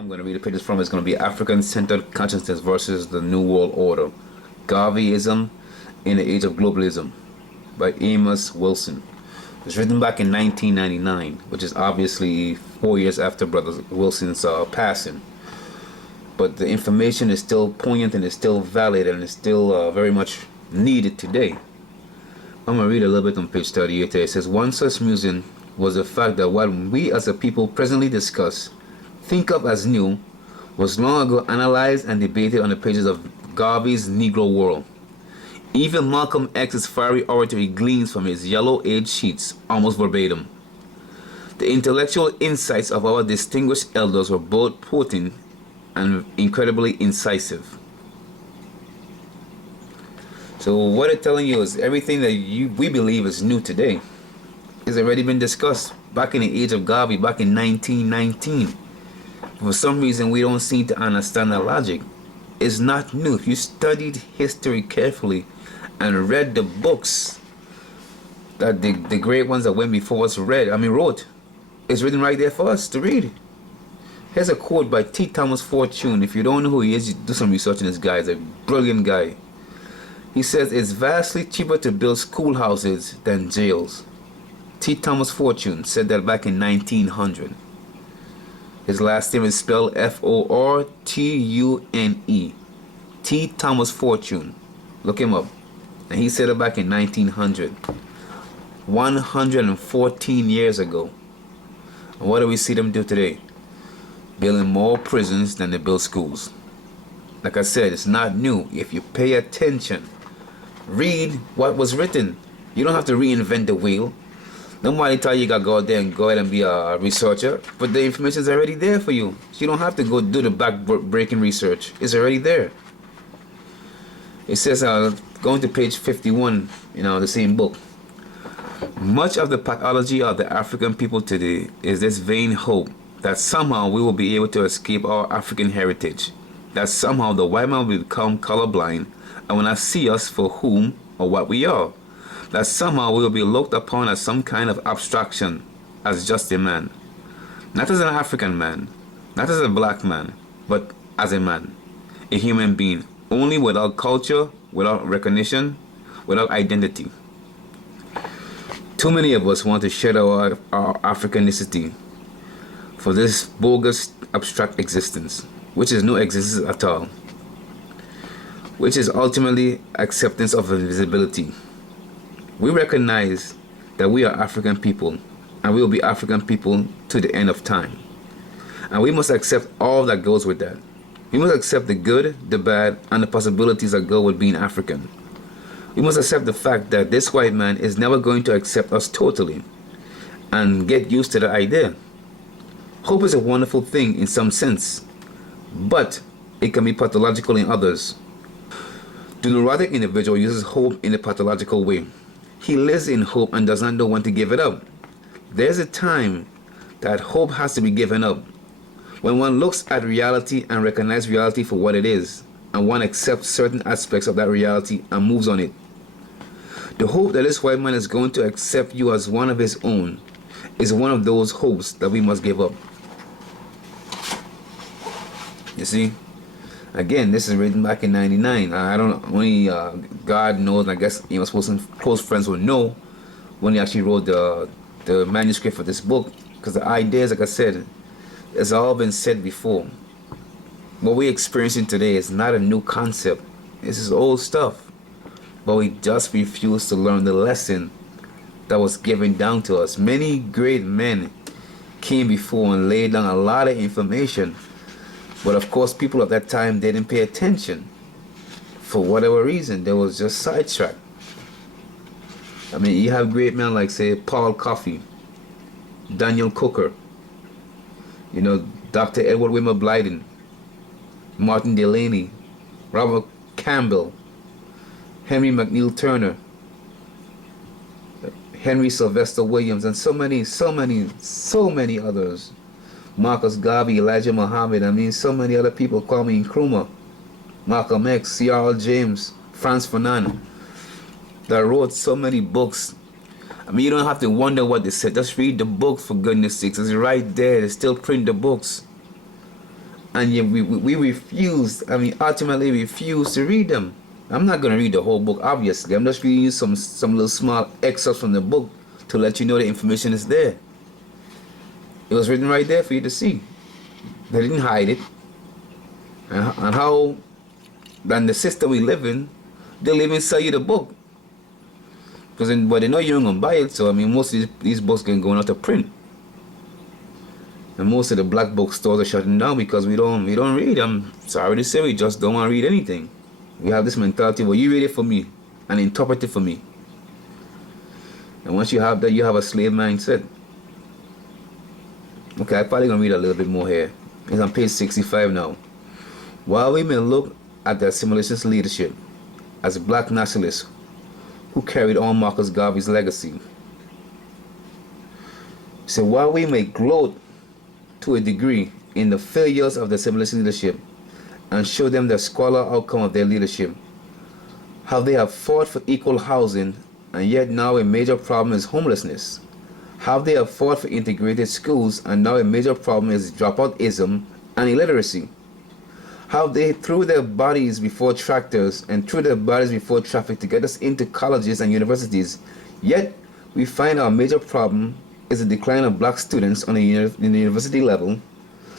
I'm going to read the pages from is going to be African-Centered Consciousness versus the New World Order, Garveyism in the Age of Globalism by Amos Wilson. It was written back in 1999, which is obviously 4 years after Brother Wilson's passing. But the information is still poignant and is still valid and is still very much needed today. I'm going to read a little bit on page 38 here. It says, one such musing was the fact that what we as a people presently discuss, think of as new, was long ago analyzed and debated on the pages of Garvey's Negro World. Even Malcolm X's fiery oratory gleans from his yellow age sheets almost verbatim. The intellectual insights of our distinguished elders were both potent and incredibly incisive. So what they're telling you is everything that we believe is new today has already been discussed back in the age of Garvey, back in 1919. For some reason, we don't seem to understand that logic. It's not new. If you studied history carefully and read the books that the great ones that went before us wrote, it's written right there for us to read. Here's a quote by T. Thomas Fortune. If you don't know who he is, you do some research on this guy. He's a brilliant guy. He says, it's vastly cheaper to build schoolhouses than jails. T. Thomas Fortune said that back in 1900. His last name is spelled Fortune. T. Thomas Fortune. Look him up. And he said it back in 1900. 114 years ago. And what do we see them do today? Building more prisons than they build schools. Like I said, it's not new. If you pay attention, read what was written. You don't have to reinvent the wheel. Nobody tell you gotta go out there and go ahead and be a researcher, but the information is already there for you. So you don't have to go do the back-breaking research. It's already there. It says, going to page 51, the same book. Much of the pathology of the African people today is this vain hope that somehow we will be able to escape our African heritage, that somehow the white man will become colorblind and will not see us for whom or what we are, that somehow we will be looked upon as some kind of abstraction, as just a man, not as an African man, not as a black man, but as a man, a human being, only without culture, without recognition, without identity. Too many of us want to shed our Africanicity for this bogus abstract existence, which is no existence at all, which is ultimately acceptance of invisibility. We recognize that we are African people, and we will be African people to the end of time. And we must accept all that goes with that. We must accept the good, the bad, and the possibilities that go with being African. We must accept the fact that this white man is never going to accept us totally, and get used to the idea. Hope is a wonderful thing in some sense, but it can be pathological in others. The neurotic individual uses hope in a pathological way. He lives in hope and does not know when to give it up. There's a time that hope has to be given up. When one looks at reality and recognizes reality for what it is, and one accepts certain aspects of that reality and moves on it. The hope that this white man is going to accept you as one of his own is one of those hopes that we must give up. You see? Again, this is written back in 99. I don't know, only God knows, and I guess Amos Wilson's close friends will know when he actually wrote the manuscript for this book. Because the ideas, like I said, it's all been said before. What we're experiencing today is not a new concept. This is old stuff. But we just refuse to learn the lesson that was given down to us. Many great men came before and laid down a lot of information. But of course, people at that time didn't pay attention. For whatever reason, they was just sidetracked. I mean, you have great men like, say, Paul Coffey, Daniel Cooker, Dr. Edward Wimmer Blyden, Martin Delaney, Robert Campbell, Henry McNeil Turner, Henry Sylvester Williams, and so many others. Marcus Garvey, Elijah Muhammad, so many other people, Kwame Nkrumah, Malcolm X, C.R.L. James, Franz Fanon, that wrote so many books. You don't have to wonder what they said. Just read the book, for goodness sakes. It's right there. They still print the books. and yet we refuse. I mean, ultimately refuse to read them. I'm not gonna read the whole book, obviously. I'm just reading you some little small excerpts from the book to let you know the information is there. It was written right there for you to see. They didn't hide it. And how, then the system we live in, they'll even sell you the book. But they know you're gonna buy it, so I mean, most of these books can go out of print. And most of the black bookstores are shutting down because we don't read. I'm sorry to say, we just don't want to read anything. We have this mentality, well, you read it for me and interpret it for me. And once you have that, you have a slave mindset. Okay, I'm probably gonna read a little bit more here. It's on page 65 now. While we may look at the assimilationist leadership as black nationalists who carried on Marcus Garvey's legacy, so while we may gloat to a degree in the failures of the assimilation leadership and show them the squalor outcome of their leadership, how they have fought for equal housing and yet now a major problem is homelessness, how they have fought for integrated schools and now a major problem is dropoutism and illiteracy, how they threw their bodies before tractors and threw their bodies before traffic to get us into colleges and universities, yet we find our major problem is the decline of black students on the university level,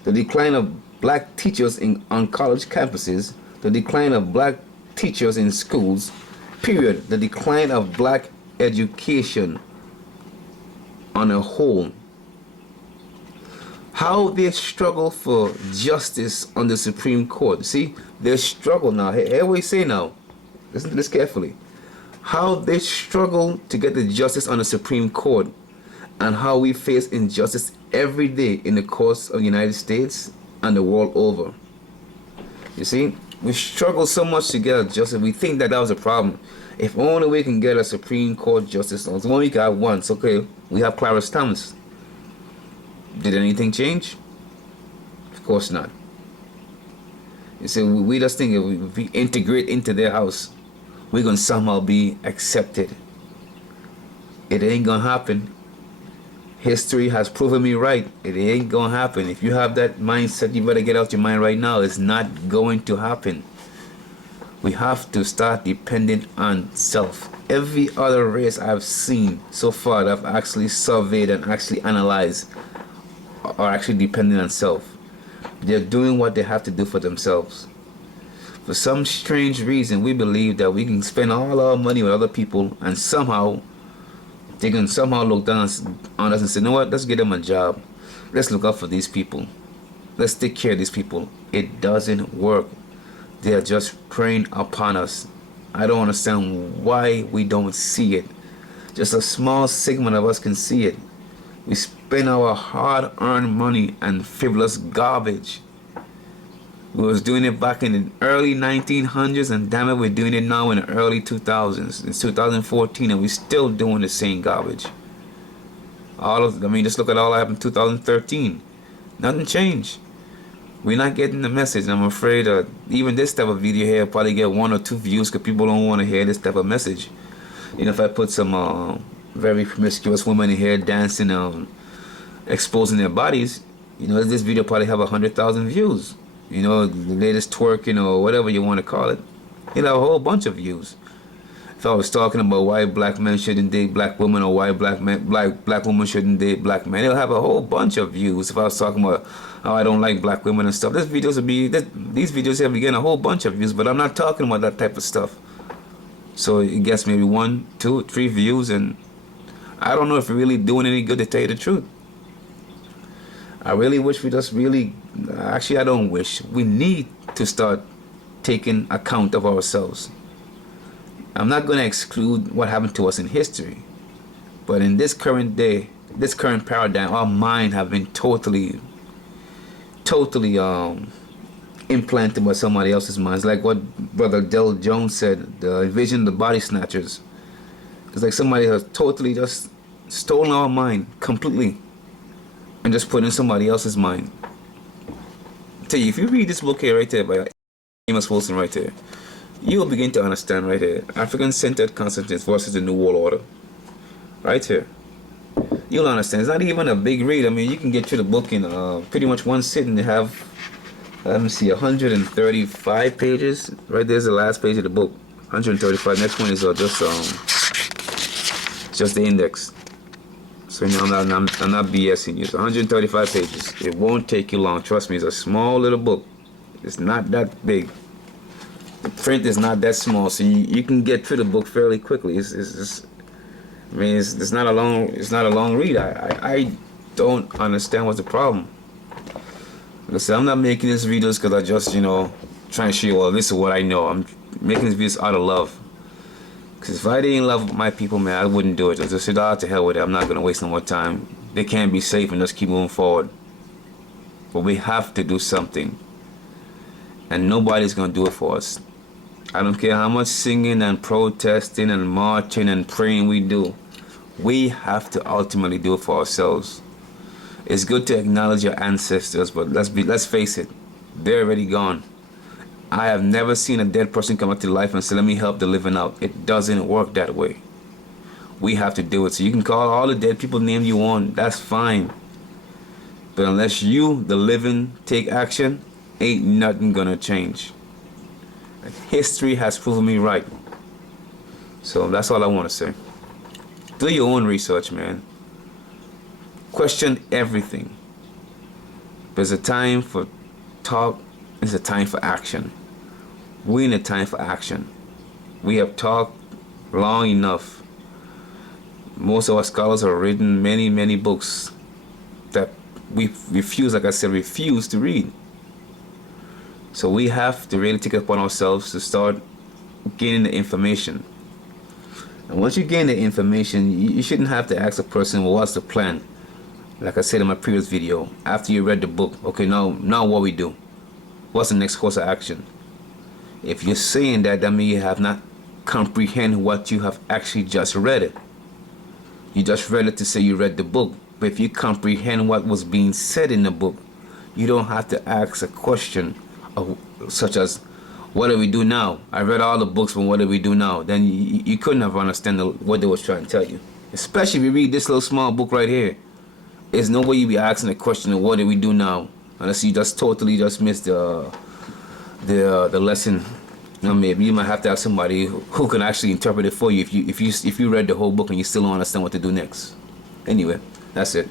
the decline of black teachers on college campuses, the decline of black teachers in schools, period, the decline of black education on a whole. How they struggle for justice on the Supreme Court. See, they struggle now. Here we say now, listen to this carefully. How they struggle to get the justice on the Supreme Court, and how we face injustice every day in the course of the United States and the world over. You see, we struggle so much to get justice. We think that was a problem. If only we can get a Supreme Court justice, only we can have one. So, okay, we have Clarence Thomas. Did anything change? Of course not. You see, we just think if we integrate into their house, we're going to somehow be accepted. It ain't going to happen. History has proven me right. It ain't gonna happen. If you have that mindset, you better get out your mind right now. It's not going to happen. We have to start depending on self. Every other race I've seen so far that I've actually surveyed and actually analyzed are actually dependent on self. They're doing what they have to do for themselves. For some strange reason, we believe that we can spend all our money with other people and somehow they can somehow look down on us and say, you know what, let's get them a job. Let's look out for these people. Let's take care of these people. It doesn't work. They are just preying upon us. I don't understand why we don't see it. Just a small segment of us can see it. We spend our hard-earned money on frivolous garbage. We was doing it back in the early 1900s, and damn it, we're doing it now in the early 2000s. It's 2014, and we're still doing the same garbage. Just look at all that happened in 2013. Nothing changed. We're not getting the message. I'm afraid even this type of video here probably get 1 or 2 views because people don't want to hear this type of message. You know, if I put some very promiscuous women in here dancing, exposing their bodies, you know, this video probably have 100,000 views. You know, the latest twerking or whatever you want to call it, it'll have a whole bunch of views. If I was talking about why black men shouldn't date black women or why black women shouldn't date black men, it'll have a whole bunch of views. If I was talking about how I don't like black women and stuff, these videos have been getting a whole bunch of views, but I'm not talking about that type of stuff. So it gets maybe 1, 2, 3 views, and I don't know if we're really doing any good, to tell you the truth. I really wish I don't wish. We need to start taking account of ourselves. I'm not going to exclude what happened to us in history. But in this current day, this current paradigm, our mind have been totally implanted by somebody else's minds. Like what Brother Del Jones said, the invasion of the body snatchers. It's like somebody has totally just stolen our mind completely and just put in somebody else's mind. I tell you, if you read this book here right there by Amos Wilson right there, you'll begin to understand right here. African-centered consciousness versus the New World Order. Right here. You'll understand. It's not even a big read. I mean, you can get through the book in pretty much one sitting and have Let me see, 135 pages. Right there's the last page of the book. 135. Next one is just the index. So you know, I'm not BSing you. It's 135 pages. It won't take you long. Trust me, it's a small little book. It's not that big. The print is not that small, so you can get through the book fairly quickly. I mean, it's not a long read. I don't understand what's the problem. Like I said, I'm not making these videos because I just, trying to show you, well, this is what I know. I'm making these videos out of love. Because if I didn't love my people, man, I wouldn't do it. I just said, oh, to hell with it. I'm not going to waste no more time. They can't be safe and just keep moving forward. But we have to do something. And nobody's going to do it for us. I don't care how much singing and protesting and marching and praying we do. We have to ultimately do it for ourselves. It's good to acknowledge your ancestors, but let's face it, they're already gone. I have never seen a dead person come back to life and say, let me help the living out. It doesn't work that way. We have to do it. So you can call all the dead people named you want, that's fine. But unless you, the living, take action, ain't nothing gonna change. History has proven me right. So that's all I want to say. Do your own research, man. Question everything. There's a time for talk, there's a time for action. We're in a time for action. We have talked long enough. Most of our scholars have written many books that we refuse to read. So we have to really take it upon ourselves to start gaining the information. And once you gain the information, you shouldn't have to ask a person, well, what's the plan? Like I said in my previous video, after you read the book, okay, now what we do? What's the next course of action? If you're saying that means you have not comprehend what you have actually just read it. You just read it to say you read the book. But if you comprehend what was being said in the book, you don't have to ask a question such as, what do we do now? I read all the books, but what do we do now? Then you couldn't have understood what they was trying to tell you. Especially if you read this little small book right here. There's no way you be asking a question of what do we do now, unless you just totally just missed the lesson. Maybe you might have to have somebody who can actually interpret it for you if you read the whole book and you still don't understand what to do next. Anyway, that's it.